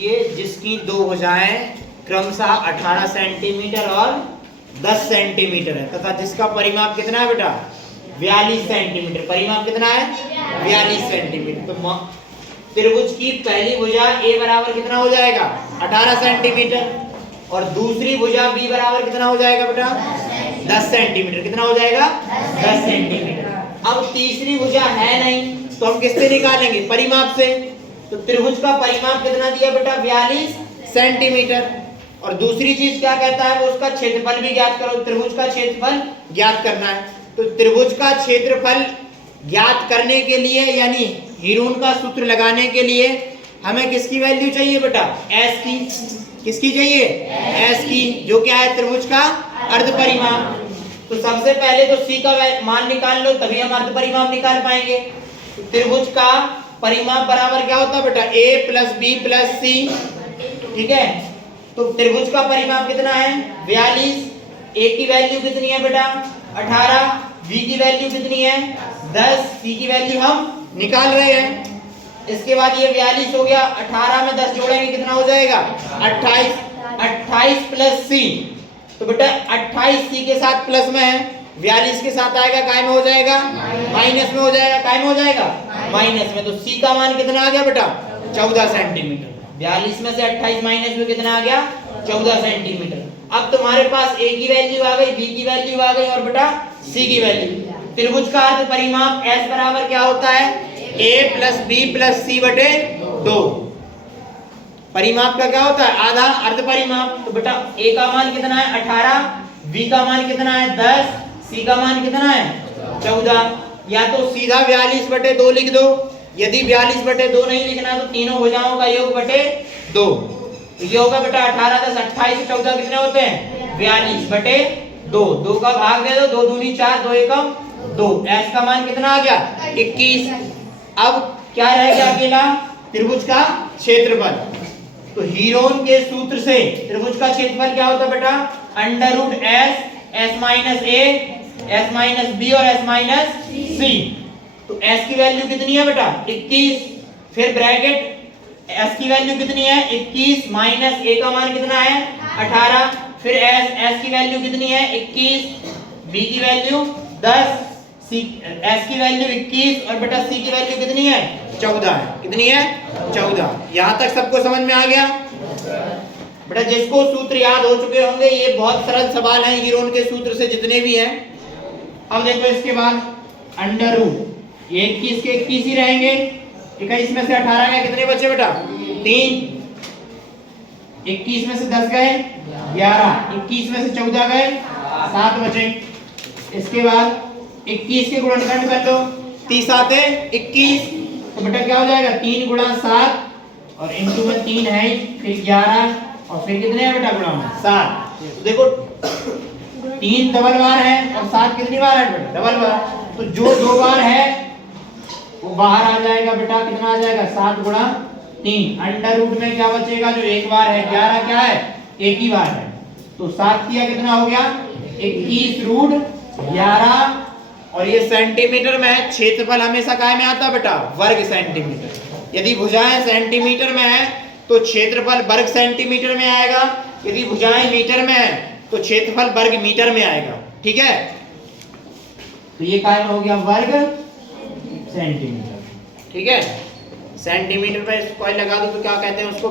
ये जिसकी दो भुजाएं क्रमशः 18 सेंटीमीटर और 10 सेंटीमीटर है तथा जिसका परिमाप कितना है बेटा 42 सेंटीमीटर। परिमाप कितना है 42 सेंटीमीटर। तो त्रिभुज की पहली भुजा ए बराबर कितना हो जाएगा 18 सेंटीमीटर और दूसरी भुजा बी बराबर कितना हो जाएगा बेटा 10 सेंटीमीटर। कितना हो जाएगा 10 सेंटीमीटर। अब तीसरी भुजा है नहीं तो हम किससे निकालेंगे परिमाप से। तो त्रिभुज का परिमाप कितना दिया बेटा 42 सेंटीमीटर और दूसरी चीज क्या कहता है वो उसका क्षेत्रफल भी ज्ञात करो। त्रिभुज का क्षेत्रफल ज्ञात करना है तो त्रिभुज का क्षेत्रफल ज्ञात करने के लिए यानी हीरोन का सूत्र लगाने के लिए हमें किसकी वैल्यू चाहिए बेटा एस की। किसकी चाहिए एस की जो क्या है त्रिभुज का अर्ध परिमाप। तो सबसे पहले तो सी का मान निकाल लो तभी हम अर्ध परिमाप निकाल पाएंगे। तो त्रिभुज का परिमाप बराबर क्या होता है बेटा a प्लस बी प्लस सी। ठीक है तो त्रिभुज का परिमाप कितना है 42। a की वैल्यू कितनी है बेटा 18, b की वैल्यू कितनी है 10, c की वैल्यू हम निकाल रहे हैं। इसके बाद ये 42 हो गया 18 में 10 जोड़ेंगे कितना हो जाएगा 28 प्लस c। तो बेटा 28 c के साथ प्लस में है 42 के साथ आएगा काय में हो जाएगा माइनस में हो जाएगा काय में हो जाएगा माइनस में। तो c का मान कितना आ गया बेटा 14 सेंटीमीटर। 42 में से 28 माइनस में कितना आ गया 14 सेंटीमीटर। अब तुम्हारे पास a की वैल्यू आ गई, b की वैल्यू आ गई और बेटा c की वैल्यू। त्रिभुज का अर्ध परिमाप s बराबर क्या होता है a प्लस बी प्लस सी बटे 2। परिमाप का क्या होता है आधा अर्ध परिमाप। तो बेटा a का मान कितना है 18, b का मान कितना है 10, c का मान कितना है 14। या तो सीधा 42 बटे 2 लिख दो। यदि 42 बटे 2 नहीं लिखना तो तीनों भुजाओं का योग बटे 2। तो ये होगा बेटा 18 10 28 14 कितने होते हैं 42 बटे 2। 2 का भाग दे दो 2 दूनी 4 2 एकम 2। s का मान कितना आ गया 21। अब क्या रह गया अकेला त्रिभुज का क्षेत्रफल। तो हीरोन के सूत्र से त्रिभुज का क्षेत्रफल क्या होता है बेटा under root s minus a s minus b और s माइनस c। तो s की वैल्यू कितनी है बेटा 21 फिर ब्रैकेट s की वैल्यू कितनी है 21 माइनस a का मान कितना है 18 फिर s की वैल्यू कितनी है 21 b की वैल्यू 10 c s की वैल्यू 21 और बेटा c की वैल्यू कितनी है 14 है। कितनी है 14। यहां तक सबको समझ में आ गया बेटा। जिसको सूत्र याद हो चुके होंगे ये बहुत सरल सवाल है हीरोन के सूत्र से जितने भी हैं। अब देखो इसके बाद अंडर रूट ये 21 के 21 ही रहेंगे। 21 में से 18 गए कितने बचे बेटा 3। 21 में से 10 गए 11, 21 में से 14 गए 7 बचे। इसके बाद 21 के गुणनखंड कर लो 30 आते 21। तो बेटा क्या हो जाएगा 3 गुणा 7 और इनटू में 3 है फिर 11 और फिर कितने हैं बेटा गुणा में 7। तो देखो 3 डबल बार है और 7 कितनी बार है बेटा डबल बार। तो जो 2 बार है वो बाहर आ जाएगा बेटा कितना आ जाएगा 7 गुणा 3। अंडर रूट में क्या बचेगा जो एक बार है 11 क्या है एक ही बार है। तो 7 किया कितना हो गया 21 रूट 11 और ये सेंटीमीटर में है। क्षेत्रफल हमेशा काय में आता है बेटा वर्ग सेंटीमीटर। यदि भुजाएं सेंटीमीटर में है तो क्षेत्रफल वर्ग सेंटीमीटर में आएगा। यदि भुजाएं मीटर में है तो क्षेत्रफल वर्ग मीटर में आएगा। ठीक है तो ये काय में हो गया वर्ग सेंटीमीटर। ठीक है सेंटीमीटर पे स्क्वायर लगा दो तो क्या कहते हैं उसको